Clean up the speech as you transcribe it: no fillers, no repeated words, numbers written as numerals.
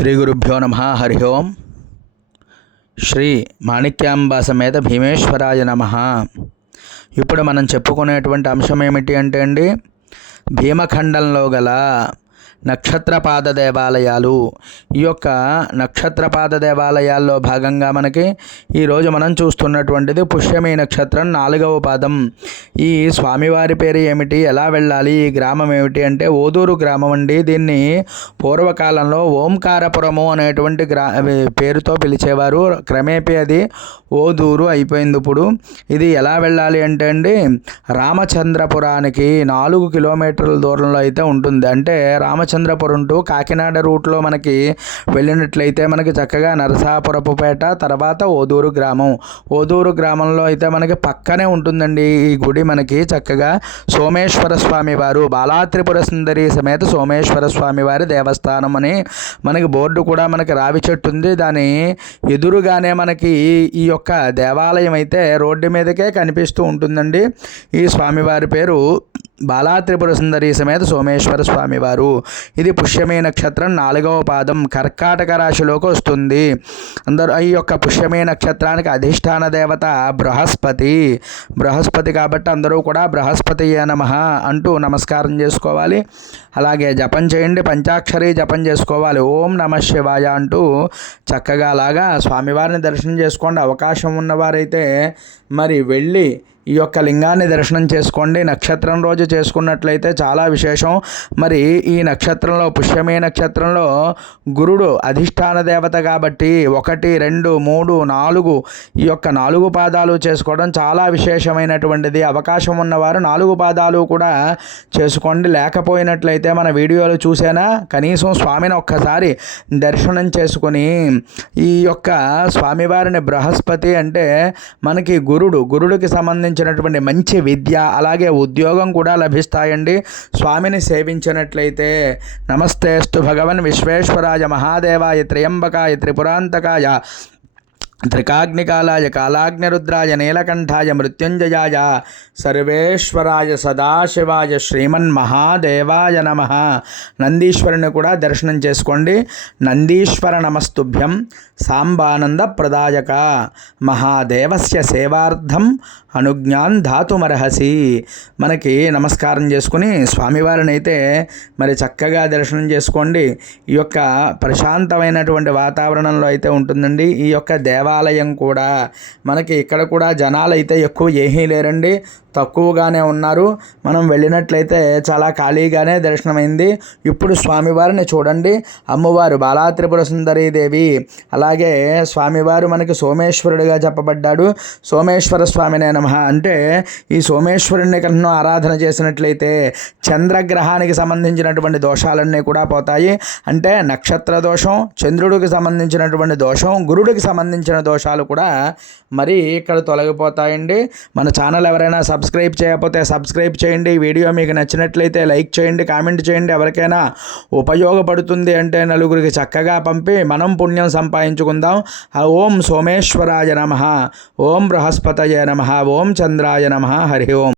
శ్రీ గురుభ్యో నమః. హరి ఓం. శ్రీ మాణిక్యాంబ సమేత భీమేశ్వరాయ నమః. ఇప్పుడు మనం చెప్పుకునేటువంటి అంశం ఏమిటి అంటే అండి, భీమఖండంలో గల నక్షత్రపాద దేవాలయాలు. ఈ యొక్క నక్షత్రపాద దేవాలయాల్లో భాగంగా మనకి ఈరోజు మనం చూస్తున్నటువంటిది పుష్యమి నక్షత్రం 4వ పాదం. ఈ స్వామివారి పేరు ఏమిటి, ఎలా వెళ్ళాలి, ఈ గ్రామం ఏమిటి అంటే ఓదూరు గ్రామం అండి. దీన్ని పూర్వకాలంలో ఓంకారపురము అనేటువంటి పేరుతో పిలిచేవారు. క్రమేపీ అది ఓదూరు అయిపోయింది. ఇప్పుడు ఇది ఎలా వెళ్ళాలి అంటే అండి, రామచంద్రపురానికి 4 కిలోమీటర్ల దూరంలో అయితే ఉంటుంది. అంటే రామచంద్రపురం టు కాకినాడ రూట్లో మనకి వెళ్ళినట్లయితే మనకి చక్కగా నరసాపురపుపేట, తర్వాత ఓదూరు గ్రామం. ఓదూరు గ్రామంలో అయితే మనకి పక్కనే ఉంటుందండి ఈ గుడి. మనకి చక్కగా సోమేశ్వర స్వామి వారు, బాలాత్రిపుర సుందరి సమేత సోమేశ్వర స్వామి వారి దేవస్థానం అని మనకి బోర్డు కూడా మనకి రావి చెట్టు ఉంది. దాని ఎదురుగానే మనకి ఈ యొక్క దేవాలయం అయితే రోడ్డు మీదకే కనిపిస్తూ ఉంటుందండి. ఈ స్వామివారి పేరు బాలాత్రిపుర సుందరి సమేత సోమేశ్వర స్వామివారు. ఇది పుష్యమి నక్షత్రం 4వ పాదం, కర్కాటక రాశిలోకి వస్తుంది. అందరూ ఈ యొక్క పుష్యమి నక్షత్రానికి అధిష్టాన దేవత బృహస్పతి కాబట్టి అందరూ కూడా బృహస్పతియే నమః అంటూ నమస్కారం చేసుకోవాలి. అలాగే జపం చేయండి, పంచాక్షరి జపం చేసుకోవాలి. ఓం నమః శివాయ అంటూ చక్కగా అలాగా స్వామివారిని దర్శనం చేసుకోండి. అవకాశం ఉన్నవారైతే మరి వెళ్ళి ఈ యొక్క లింగాన్ని దర్శనం చేసుకోండి. నక్షత్రం రోజు చేసుకున్నట్లయితే చాలా విశేషం. మరి ఈ నక్షత్రంలో పుష్యమి నక్షత్రంలో గురుడు అధిష్టాన దేవత కాబట్టి 1, 2, 3, 4 ఈ యొక్క 4 పాదాలు చేసుకోవడం చాలా విశేషమైనటువంటిది. అవకాశం ఉన్నవారు 4 పాదాలు కూడా చేసుకోండి. లేకపోయినట్లయితే మన వీడియోలు చూసేనా కనీసం స్వామిని ఒక్కసారి దర్శనం చేసుకొని ఈ యొక్క స్వామివారిని, బృహస్పతి అంటే మనకి గురుడికి సంబంధించినటువంటి మంచి విద్య అలాగే ఉద్యోగం కూడా లభిస్తాయండి స్వామిని సేవించినట్లయితే. నమస్తేస్తు భగవన్ విశ్వేశ్వరాయ మహాదేవాయ త్రయంబకాయ త్రిపురాంతకాయ త్రికాగ్నికాలాయ కాలాగ్నిరుద్రాయ నీలకంఠాయ మృత్యుంజయాయ సర్వేశ్వరాయ సదాశివాయ శ్రీమన్మహాదేవాయ నమః. నందీశ్వరుని కూడా దర్శనం చేసుకోండి. నందీశ్వర నమస్తుభ్యం సాంబానంద ప్రదాయక మహాదేవస్య సేవార్థం అనుజ్ఞాన్ ధాతుమర్హసి. మనకి నమస్కారం చేసుకుని స్వామివారిని అయితే మరి చక్కగా దర్శనం చేసుకోండి. ఈ యొక్క ప్రశాంతమైనటువంటి వాతావరణంలో అయితే ఉంటుందండి ఈ యొక్క దేవాలయం కూడా. మనకి ఇక్కడ కూడా జనాలు అయితే ఎక్కువ ఏమీ లేరండి, తక్కువగానే ఉన్నారు. మనం వెళ్ళినట్లయితే చాలా ఖాళీగానే దర్శనమైంది. ఇప్పుడు స్వామివారిని చూడండి. అమ్మవారు బాలాత్రిపుర సుందరీదేవి, అలాగే స్వామివారు మనకి సోమేశ్వరుడిగా చెప్పబడ్డాడు. సోమేశ్వర స్వామినే నమః అంటే ఈ సోమేశ్వరుని కన్నా ఆరాధన చేసినట్లయితే చంద్రగ్రహానికి సంబంధించినటువంటి దోషాలన్నీ కూడా పోతాయి. అంటే నక్షత్ర దోషం, చంద్రుడికి సంబంధించినటువంటి దోషం, గురుడికి సంబంధించిన దోషాలు కూడా మరి ఇక్కడ తొలగిపోతాయండి. మన ఛానల్ ఎవరైనా సబ్స్క్రైబ్ చేయకపోతే సబ్స్క్రైబ్ చేయండి. ఈ వీడియో మీకు నచ్చినట్లయితే లైక్ చేయండి, కామెంట్ చేయండి. ఎవరికైనా ఉపయోగపడుతుంది అంటే నలుగురికి చక్కగా పంపి మనం పుణ్యం సంపాదించుకుందాం. ఓం సోమేశ్వరాయ నమః, ఓం బృహస్పతయే నమః, ఓం చంద్రాయ నమః. హరి ఓం.